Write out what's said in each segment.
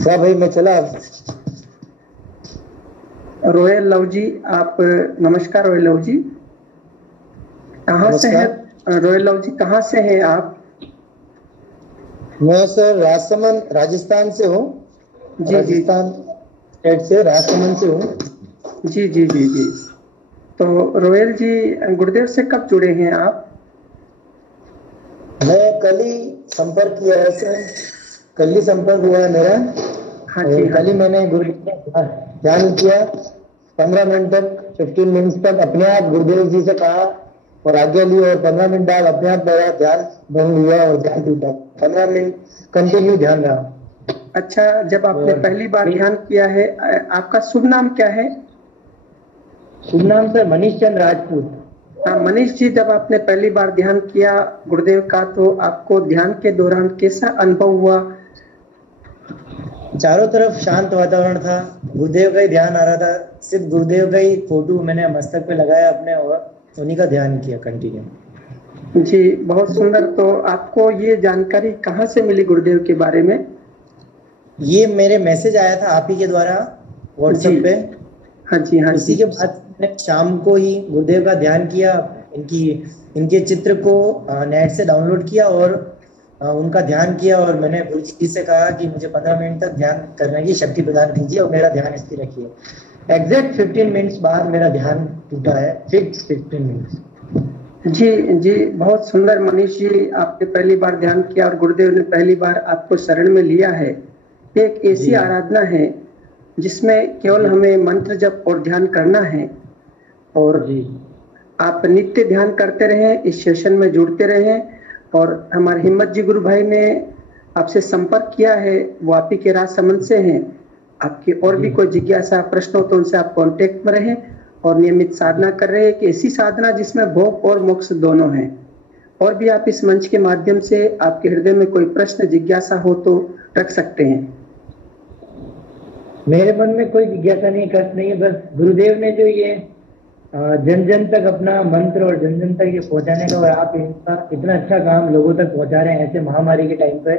क्या भाई, मैं चला। रोयल लव जी, आप नमस्कार रोयल लव जी, कहाँ से हैं? नमस्कार। रोयल लव जी कहाँ से हैं आप? मैं सर राजसमंद राजस्थान से हूँ। जी जी राजस्थान स्टेट से, राजसमंद से हूँ। जी जी जी जी। तो रोयल जी, गुरुदेव से कब जुड़े हैं आप? मैं कल ही संपर्क किया है सर, कल ही संपर्क हुआ है मेरा। हाँ जी, और हाँ कल ही जी। मैंने गुरुदेव का ध्यान किया। 15 मिनट तक, 15 मिनट तक अपने आप गुरुदेव जी से कहा और आज्ञा ली, और 15 मिनट बाद अपने आप मेरा ध्यान भंग हुआ और ध्यान टूटा। 15 मिनट कंटिन्यू ध्यान रहा। अच्छा, जब आपने और पहली बार ध्यान किया है, आपका शुभ नाम क्या है? शुभ नाम सर मनीष चंद्र राजपूत। हाँ मनीष जी, जब आपने पहली बार ध्यान किया गुरुदेव का, तो आपको ध्यान के दौरान कैसा अनुभव हुआ? चारों तरफ शांत वातावरण था, गुरुदेव का ही ध्यान आ रहा था। सिर्फ गुरुदेव का ही फोटो मैंने मस्तक पे लगाया अपने, और उन्हीं का ध्यान किया कंटिन्यू। जी, बहुत सुंदर। तो आपको ये जानकारी कहाँ से मिली गुरुदेव के बारे में? ये मेरे मैसेज आया था आप ही के द्वारा जी, व्हाट्सएप पे। हाँ जी, हाँ उसी जी। के बाद मैंने शाम को ही गुरुदेव का ध्यान किया। इनकी इनके चित्र को नेट से डाउनलोड किया और उनका ध्यान किया। और मैंने गुरु जी से कहा कि मुझे 15 मिनट तक ध्यान करने की शक्ति प्रदान कीजिए और मेरा ध्यान स्थिर रखिए। एग्जैक्ट 15 मिनट्स बाद मेरा ध्यान टूटा है, फिक्स 15 मिनट्स। जी जी, बहुत सुंदर मनीष जी, आपने पहली बार ध्यान किया और गुरुदेव ने पहली बार आपको शरण में लिया है। एक ऐसी जी। आराधना है जिसमें केवल हमें मंत्र जप और ध्यान करना है। और जी। आप नित्य ध्यान करते रहें, इस सेशन में जुड़ते रहें। और हमारे हिम्मत जी गुरु भाई ने आपसे संपर्क किया है, वो आप ही के राजसमंद से हैं। आपकी और भी कोई जिज्ञासा प्रश्न हो तो उनसे आप कांटेक्ट में रहें और नियमित साधना कर रहे हैं कि ऐसी साधना जिसमें भोग और मोक्ष दोनों हैं। और भी आप इस मंच के माध्यम से आपके हृदय में कोई प्रश्न जिज्ञासा हो तो रख सकते हैं। मेरे मन में कोई जिज्ञासा नहीं, कष्ट नहीं है। बस गुरुदेव ने जो ये जन जन तक अपना मंत्र और जन जन तक ये पहुंचाने का, और आप इनका इतना अच्छा काम लोगों तक पहुंचा रहे हैं ऐसे महामारी के टाइम पे,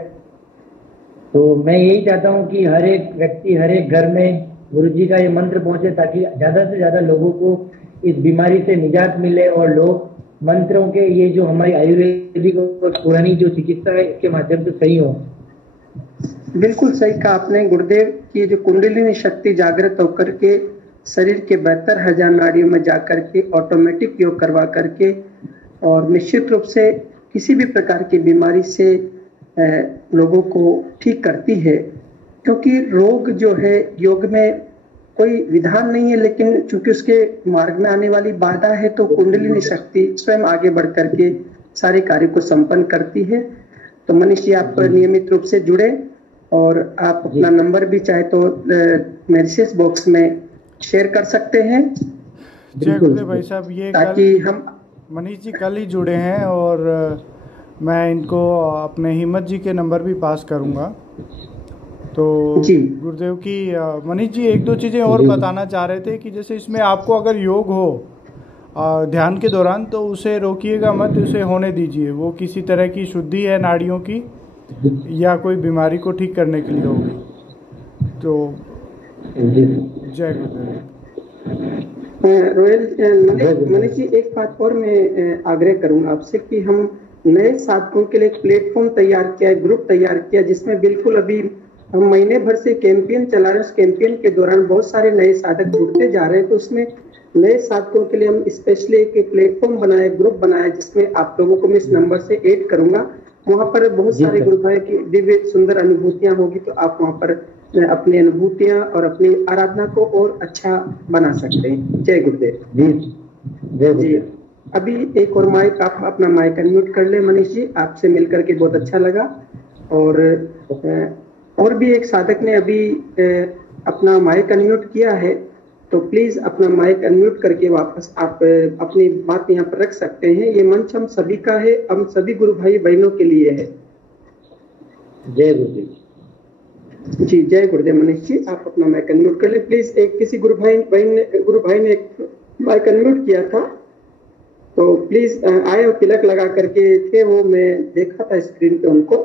तो मैं यही चाहता हूँ कि हर एक व्यक्ति, हर एक घर में गुरु जी का ये मंत्र पहुंचे, ताकि ज़्यादा से ज़्यादा लोगों को इस बीमारी से निजात मिले और लोग मंत्रों के, ये जो हमारी आयुर्वेदिक और पुरानी जो चिकित्सा है, इसके माध्यम से सही हो। बिल्कुल सही कहा आपने। गुरुदेव की जो कुंडलिनी शक्ति जागृत होकर के शरीर के 72,000 नाड़ियों में जाकर के ऑटोमेटिक योग करवा करके और निश्चित रूप से किसी भी प्रकार की बीमारी से लोगों को ठीक करती है। क्योंकि रोग जो है, योग में कोई विधान नहीं है, लेकिन चूंकि उसके मार्ग में आने वाली बाधा है, तो कुंडलिनी शक्ति स्वयं आगे बढ़ करके सारे कार्य को संपन्न करती है। तो मनीष जी, आप नियमित रूप से जुड़े और आप अपना नंबर भी चाहे तो मैसेज बॉक्स में शेयर कर सकते हैं। जय गुरुदेव भाई साहब, ये ताकि हम मनीष जी कल ही जुड़े हैं और मैं इनको अपने हिम्मत जी के नंबर भी पास करूंगा। तो जी गुरुदेव की मनीष जी एक दो चीज़ें और बताना चाह रहे थे कि जैसे इसमें आपको अगर योग हो ध्यान के दौरान तो उसे रोकिएगा मत, उसे होने दीजिए। वो किसी तरह की शुद्धि है नाड़ियों की या कोई बीमारी को ठीक करने के लिए होगी। तो जय गुरुदेव। रोयल मनीष जी, एक बात और मैं आग्रह करूंगा आपसे कि हम नए साधकों के लिए एक प्लेटफॉर्म तैयार किया है, ग्रुप तैयार किया, जिसमें बिल्कुल अभी हम महीने भर से कैंपेन चला रहे हैं। उस कैंपेन के दौरान बहुत सारे नए साधक जुड़ते जा रहे हैं। तो उसमें नए साधकों के लिए हम स्पेशली एक प्लेटफॉर्म बनाए, ग्रुप बनाए, जिसमें आप लोगों को मैं इस नंबर से ऐड करूंगा। वहां पर बहुत सारे गुरु भाई की दिव्य सुंदर अनुभूतियां होगी, तो आप वहां पर अपनी अनुभूतियां और अपनी आराधना को और अच्छा बना सकते हैं। जय गुरुदेव जी। अभी एक और माइक, आप अपना माइक अनम्यूट कर ले मनीष जी। आपसे मिलकर के बहुत अच्छा लगा। और भी एक साधक ने अभी अपना माइक अनम्यूट किया है, तो प्लीज अपना माइक अनम्यूट करके वापस आप अपनी बात यहाँ पर रख सकते हैं। ये मंच हम सभी का है, हम सभी गुरु भाई बहनों के लिए है। जय गुरुदेव जी। जय गुरुदेव मनीष जी, आप अपना माइक अनम्यूट कर ले प्लीज। एक किसी गुरु भाई ने एक माइक अनम्यूट किया था, तो प्लीज आए और तिलक लगा करके थे वो, मैं देखा था स्क्रीन पे उनको।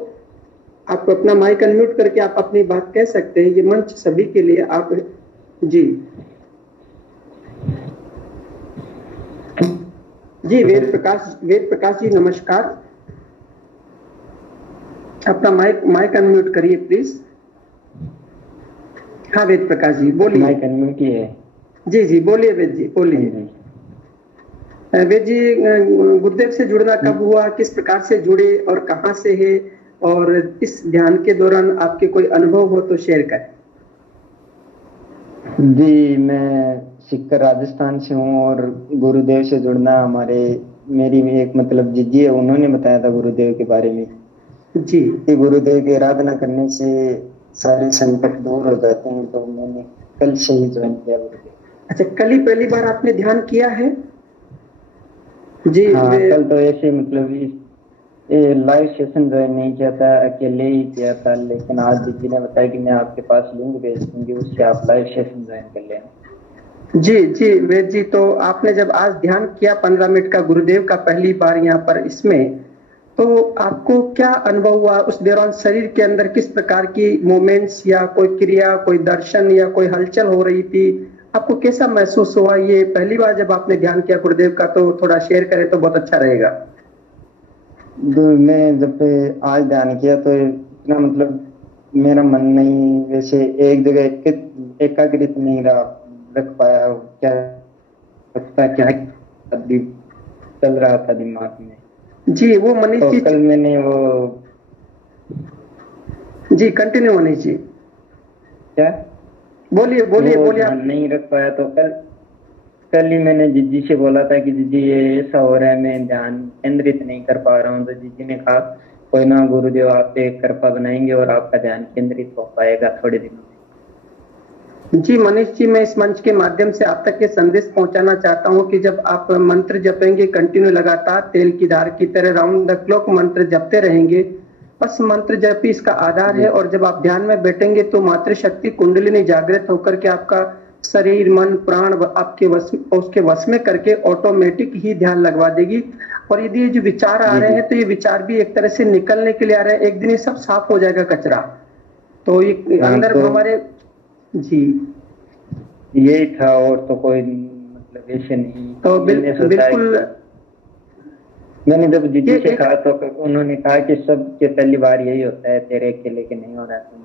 आप अपना माइक अनम्यूट करके आप अपनी बात कह सकते हैं, ये मंच सभी के लिए। आप जी जी वेद प्रकाश जी नमस्कार। अपना माइक अनम्यूट करिए प्लीज। हाँ वेद प्रकाश जी बोलिए। माइक अनम्यूट ही है। जी जी बोलिए वेद जी बोलिए। वेद जी गुरुदेव से जुड़ना कब हुआ, किस प्रकार से जुड़े और कहाँ से है, और इस ध्यान के दौरान आपके कोई अनुभव हो तो शेयर करें। जी मैं सीकर राजस्थान से हूँ और गुरुदेव से जुड़ना मेरी एक मतलब जीजी है, उन्होंने बताया था गुरुदेव के बारे में जी कि गुरुदेव की आराधना करने से सारे संकट दूर हो जाते हैं, तो मैंने कल से ही ज्वाइन किया गुरुदेव। अच्छा, कल ही पहली बार आपने ध्यान किया है? जी हाँ, कल तो ऐसे मतलब लाइव सेशन ज्वाइन नहीं किया था, अकेले ही किया था, लेकिन आज दीदी ने बताया कि मैं आपके पास लिंक भेज दूंगी, उससे आप लाइव सेशन ज्वाइन कर लेना। जी जी वेद जी, तो आपने जब आज ध्यान किया 15 मिनट का गुरुदेव का पहली बार यहाँ पर इसमें, तो आपको क्या अनुभव हुआ? उस दौरान शरीर के अंदर किस प्रकार की मोमेंट्स या कोई क्रिया, कोई दर्शन या कोई हलचल हो रही थी? आपको कैसा महसूस हुआ ये पहली बार जब आपने ध्यान किया गुरुदेव का? तो थोड़ा शेयर करें तो बहुत अच्छा रहेगा। मैं जब आज ध्यान किया तो इतना मतलब मेरा मन नहीं वैसे एक जगह एकाग्रित नहीं रख पाया, क्या चल रहा था दिमाग में। जी वो मनीष तो जी, कल मैंने वो जी कंटिन्यू मनीष जी, क्या बोलिए आप। नहीं रख पाया, तो कल ही मैंने जीजी से बोला था कि जीजी ये ऐसा हो रहा है, मैं ध्यान केंद्रित नहीं कर पा रहा हूँ, तो जीजी ने कहा कोई ना, गुरुदेव आप पे कृपा बनाएंगे और आपका ध्यान केंद्रित हो पाएगा थोड़े दिनों में। जी मनीष जी, मैं इस मंच के माध्यम से आप तक ये संदेश पहुंचाना चाहता हूं कि जब आप मंत्र जपेंगे कंटिन्यू लगातार तेल की धार की तरह राउंड द क्लॉक मंत्र जपते रहेंगे, बस मंत्र जप ही इसका आधार है। और जब आप ध्यान में बैठेंगे तो मातृशक्ति कुंडलिनी जागृत होकर के आपका शरीर मन प्राण आपके उसके वश में करके ऑटोमेटिक ही ध्यान लगवा देगी। और यदि ये जो विचार आ रहे हैं तो ये विचार भी एक तरह से निकलने के लिए आ रहे हैं, एक दिन ये सब साफ हो जाएगा कचरा। तो ये अंदर तो हमारे जी यही था, और तो कोई मतलब ऐसे नहीं। तो बिल्कुल मैंने जब दीदी से कहा तो उन्होंने कहा कि सबके पहली बार यही होता है, तेरे अकेले के नहीं हो रहा है।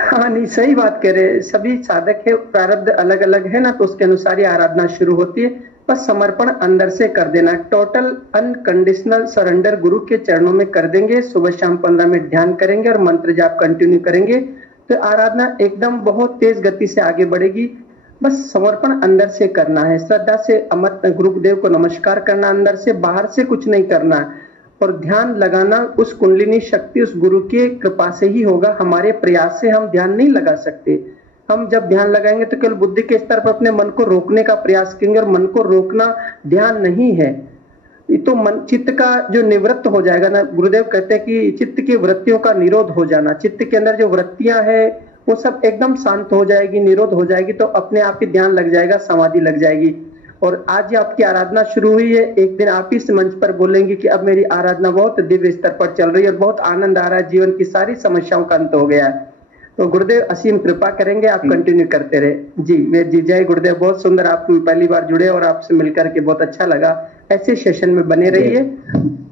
हाँ नहीं, सही बात कह रहे, सभी साधक है, प्रारब्ध अलग अलग है ना, तो उसके अनुसार ही आराधना शुरू होती है। बस समर्पण अंदर से कर देना, टोटल अनकंडीशनल सरेंडर गुरु के चरणों में कर देंगे। सुबह शाम 15 मिनट ध्यान करेंगे और मंत्र जाप कंटिन्यू करेंगे तो आराधना एकदम बहुत तेज गति से आगे बढ़ेगी। बस समर्पण अंदर से करना है, श्रद्धा से अमर गुरुदेव को नमस्कार करना, अंदर से, बाहर से कुछ नहीं करना है। और ध्यान लगाना उस कुंडलिनी शक्ति, उस गुरु की कृपा से ही होगा। हमारे प्रयास से हम ध्यान नहीं लगा सकते। हम जब ध्यान लगाएंगे तो केवल बुद्धि के स्तर पर अपने मन को रोकने का प्रयास करेंगे, और मन को रोकना ध्यान नहीं है। ये तो मन चित्त का जो निवृत्त हो जाएगा ना, गुरुदेव कहते हैं कि चित्त की वृत्तियों का निरोध हो जाना, चित्त के अंदर जो वृत्तियां है वो सब एकदम शांत हो जाएगी, निरोध हो जाएगी, तो अपने आप ही ध्यान लग जाएगा, समाधि लग जाएगी। और आज ही आपकी आराधना शुरू हुई है, एक दिन आप इस मंच पर बोलेंगे कि अब मेरी आराधना बहुत दिव्य स्तर पर चल रही है और बहुत आनंद आ रहा है, जीवन की सारी समस्याओं का अंत हो गया है। तो गुरुदेव असीम कृपा करेंगे, आप कंटिन्यू करते रहे। जी वेद जी, जय गुरुदेव। बहुत सुंदर, आप पहली बार जुड़े और आपसे मिलकर के बहुत अच्छा लगा। ऐसे सेशन में बने रहिए।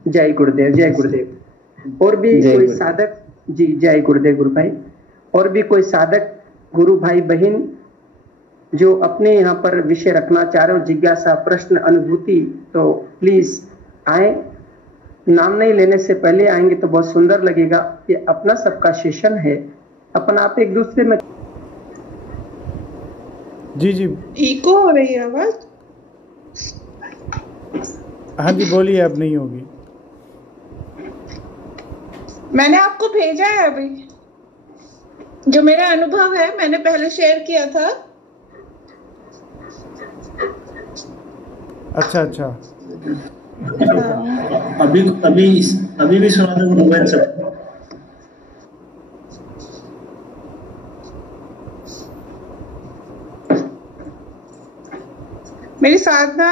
जय गुरुदेव, जय गुरुदेव। और भी कोई साधक, जी जय गुरुदेव गुरु भाई, और भी कोई साधक गुरु भाई बहन जो अपने यहाँ पर विषय रखना चाह रहे हो, जिज्ञासा, प्रश्न, अनुभूति, तो प्लीज आए। नाम नहीं लेने से पहले आएंगे तो बहुत सुंदर लगेगा। ये अपना सबका सेशन है, अपन आप एक दूसरे में। जी जी, इको हो रही है आवाज। हाँ जी बोलिए, अब नहीं होगी। मैंने आपको भेजा है अभी, जो मेरा अनुभव है, मैंने पहले शेयर किया था। अच्छा अच्छा, अभी भी सुना दो मोबाइल सब। मेरी साधना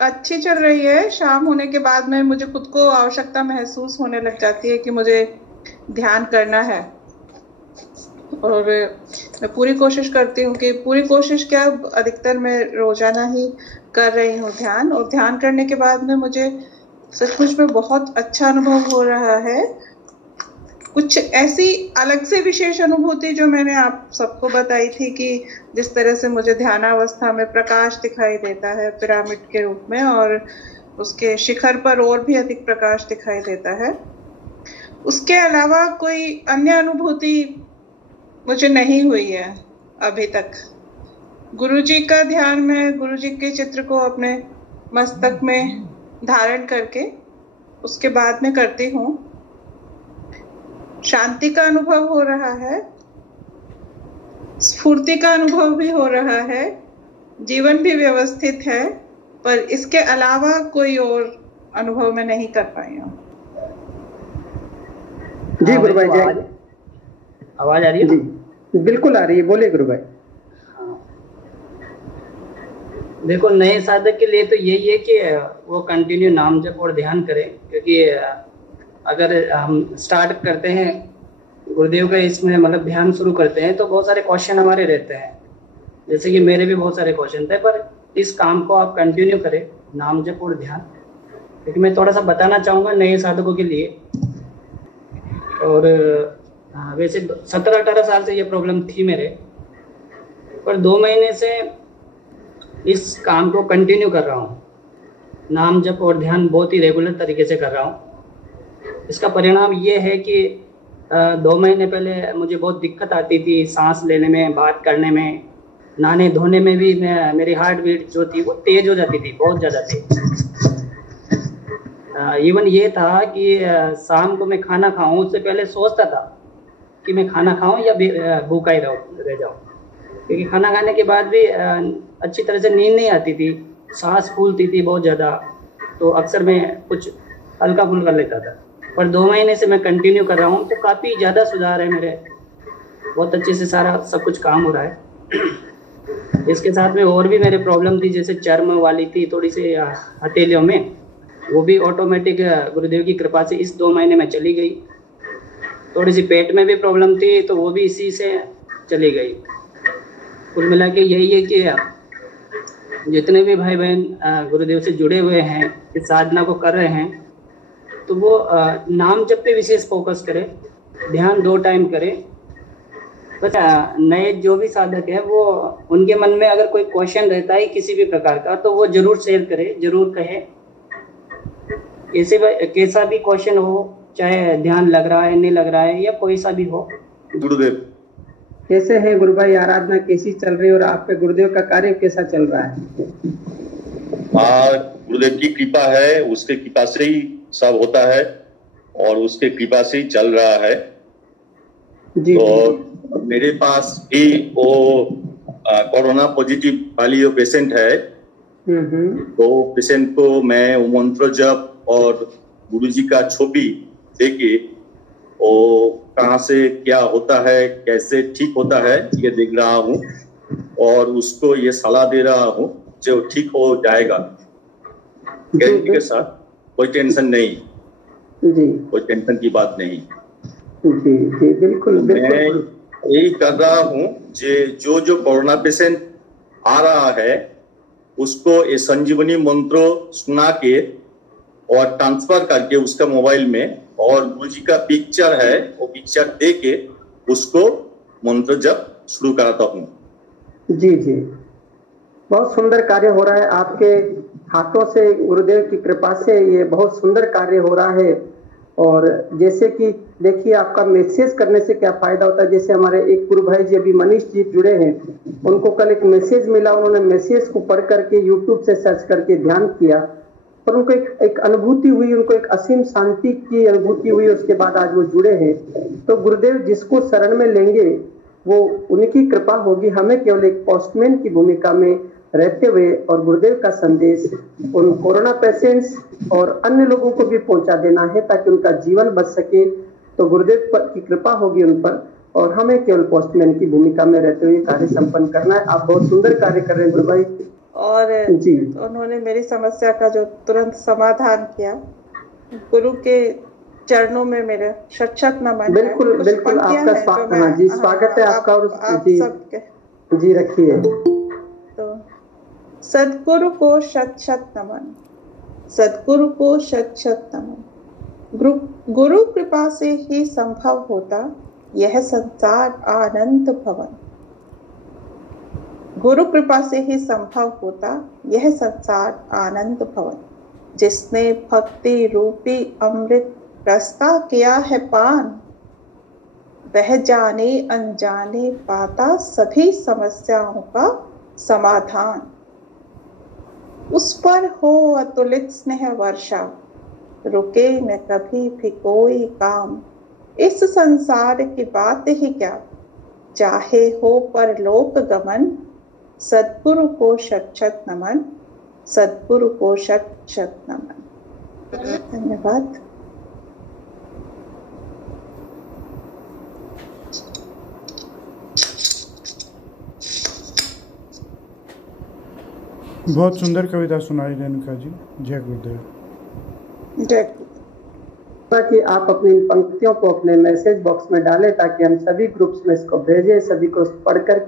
अच्छी चल रही है। शाम होने के बाद में मुझे खुद को आवश्यकता महसूस होने लग जाती है कि मुझे ध्यान करना है। और मैं पूरी कोशिश करती हूँ कि पूरी कोशिश क्या, अधिकतर मैं रोजाना ही कर रही हूँ ध्यान। और ध्यान करने के बाद में मुझे सचमुच में बहुत अच्छा अनुभव हो रहा है। कुछ ऐसी अलग से विशेष अनुभूति जो मैंने आप सबको बताई थी कि जिस तरह से मुझे ध्यानावस्था में प्रकाश दिखाई देता है पिरामिड के रूप में, और उसके शिखर पर और भी अधिक प्रकाश दिखाई देता है, उसके अलावा कोई अन्य अनुभूति मुझे नहीं हुई है अभी तक। गुरुजी का ध्यान में गुरुजी के चित्र को अपने मस्तक में धारण करके उसके बाद में करती हूँ। शांति का अनुभव हो रहा है, स्फूर्ति का अनुभव भी हो रहा है, जीवन भी व्यवस्थित है, पर इसके अलावा कोई और अनुभव मैं नहीं कर पाई हूँ। जी गुरु भाई, जय। आवाज आ रही है? जी बिल्कुल आ रही है, बोलिए गुरु भाई। देखो, नए साधक के लिए तो यही है कि वो कंटिन्यू नाम जप और ध्यान करें, क्योंकि अगर हम स्टार्ट करते हैं गुरुदेव का इसमें मतलब ध्यान शुरू करते हैं तो बहुत सारे क्वेश्चन हमारे रहते हैं, जैसे कि मेरे भी बहुत सारे क्वेश्चन थे, पर इस काम को आप कंटिन्यू करें, नाम जप और ध्यान। क्योंकि मैं थोड़ा सा बताना चाहूँगा नए साधकों के लिए। और वैसे 17-18 साल से ये प्रॉब्लम थी मेरे, पर 2 महीने से इस काम को कंटिन्यू कर रहा हूँ। नाम जप और ध्यान बहुत ही रेगुलर तरीके से कर रहा हूँ। इसका परिणाम ये है कि 2 महीने पहले मुझे बहुत दिक्कत आती थी सांस लेने में, बात करने में, नहाने धोने में भी। मेरी हार्ट बीट जो थी वो तेज हो जाती थी, बहुत ज़्यादा तेज। इवन ये था कि शाम को मैं खाना खाऊं उससे पहले सोचता था कि मैं खाना खाऊं या भूखा ही रह जाऊं, क्योंकि खाना खाने के बाद भी अच्छी तरह से नींद नहीं आती थी, सांस फूलती थी बहुत ज़्यादा, तो अक्सर मैं कुछ हल्का फुल्का लेता था। पर 2 महीने से मैं कंटिन्यू कर रहा हूँ तो काफ़ी ज़्यादा सुधार है मेरे, बहुत अच्छे से सारा सब कुछ काम हो रहा है। इसके साथ में और भी मेरे प्रॉब्लम थी, जैसे चर्म वाली थी थोड़ी सी हथेलियों में, वो भी ऑटोमेटिक गुरुदेव की कृपा से इस 2 महीने में चली गई। थोड़ी सी पेट में भी प्रॉब्लम थी तो वो भी इसी से चली गई। कुल मिला के यही है कि जितने भी भाई बहन गुरुदेव से जुड़े हुए हैं, इस साधना को कर रहे हैं, तो वो नाम जप पे विशेष फोकस करें, ध्यान 2 टाइम करें। बस नए जो भी साधक है वो उनके मन में अगर कोई क्वेश्चन रहता है किसी भी प्रकार का तो वो जरूर शेयर करे, जरूर कहे। कैसा भी क्वेश्चन हो, चाहे ध्यान लग रहा है नहीं लग रहा है या कोई सा भी हो। गुरुदेव कैसे है गुरु भाई, आराधना कैसी चल रही है और आपके गुरुदेव का कार्य कैसा चल रहा है? गुरुदेव की कृपा है, उसके कृपा से ही सब होता है और उसके कृपा से ही चल रहा है। जी, तो मेरे पास भी वो कोरोना पॉजिटिव वाली जो पेशेंट है, तो पेशेंट को मैं मंत्र जप और गुरुजी का छवि देके वो कहाँ से क्या होता है, कैसे ठीक होता है, ये देख रहा हूँ और उसको ये सलाह दे रहा हूँ जो ठीक हो जाएगा गारंटी के साथ। कोई टेंशन नहीं जी, कोई टेंशन की बात नहीं जी जी, बिल्कुल मैं बिल्कुल यही कर रहा हूँ। जो कोरोना पेशेंट आ रहा है उसको ये संजीवनी मंत्र सुना के और ट्रांसफर करके उसका मोबाइल में, और गुरुजी का पिक्चर है वो पिक्चर दे के उसको मंत्र जप शुरू कराता हूँ। जी जी, बहुत सुंदर कार्य हो रहा है आपके हाथों से, गुरुदेव की कृपा से ये बहुत सुंदर कार्य हो रहा है। और जैसे कि देखिए आपका मैसेज करने से क्या फायदा होता है, जैसे हमारे एक गुरु भाई जी अभी मनीष जी जुड़े हैं, उनको कल एक मैसेज मिला, उन्होंने मैसेज को पढ़ करके यूट्यूब से सर्च करके ध्यान किया और उनको एक अनुभूति हुई, उनको एक असीम शांति की अनुभूति हुई, उसके बाद आज वो जुड़े हैं। तो गुरुदेव जिसको शरण में लेंगे वो उनकी कृपा होगी। हमें केवल एक पोस्टमैन की भूमिका में रहते हुए और गुरुदेव का संदेश उन कोरोना पेशेंट्स और अन्य लोगों को भी पहुंचा देना है ताकि उनका जीवन बच सके। तो गुरुदेव की कृपा होगी उन पर और हमें केवल पोस्टमैन की भूमिका में रहते हुए कार्य संपन्न करना है। आप बहुत सुंदर कार्य कर रहे हैं गुरु भाई। और जी, उन्होंने मेरी समस्या का जो तुरंत समाधान किया, गुरु के चरणों में मेरे शत नमन। बिल्कुल बिल्कुल, आपका स्वागत जी, स्वागत है आपका। और आप जी सबके जी रखिए। तो सदगुरु को शत शत नमन, सदगुरु को शत शत नमन। गुरु कृपा से ही संभव होता यह संसार आनंद भवन। गुरु कृपा से ही संभव होता यह संसार आनंद भवन। जिसने भक्ति रूपी अमृत रास्ता किया है पान, वह जाने अनजाने पाता सभी समस्याओं का समाधान। उस पर हो अतुलित स्नेह वर्षा, रुके न कभी भी कोई काम। इस संसार की बात ही क्या, चाहे हो परलोक गमन। सद्गुरु को शत शत नमन, सद्गुरु को शत शत नमन। धन्यवाद। बहुत सुंदर कविता सुनाई रेणुका जी। जय गुरुदेव। जय कि आप अपनी इन पंक्तियों को अपने मैसेज बॉक्स में डालें ताकि हम सभी ग्रुप्स में इसको भेजें, सभी को पढ़ करके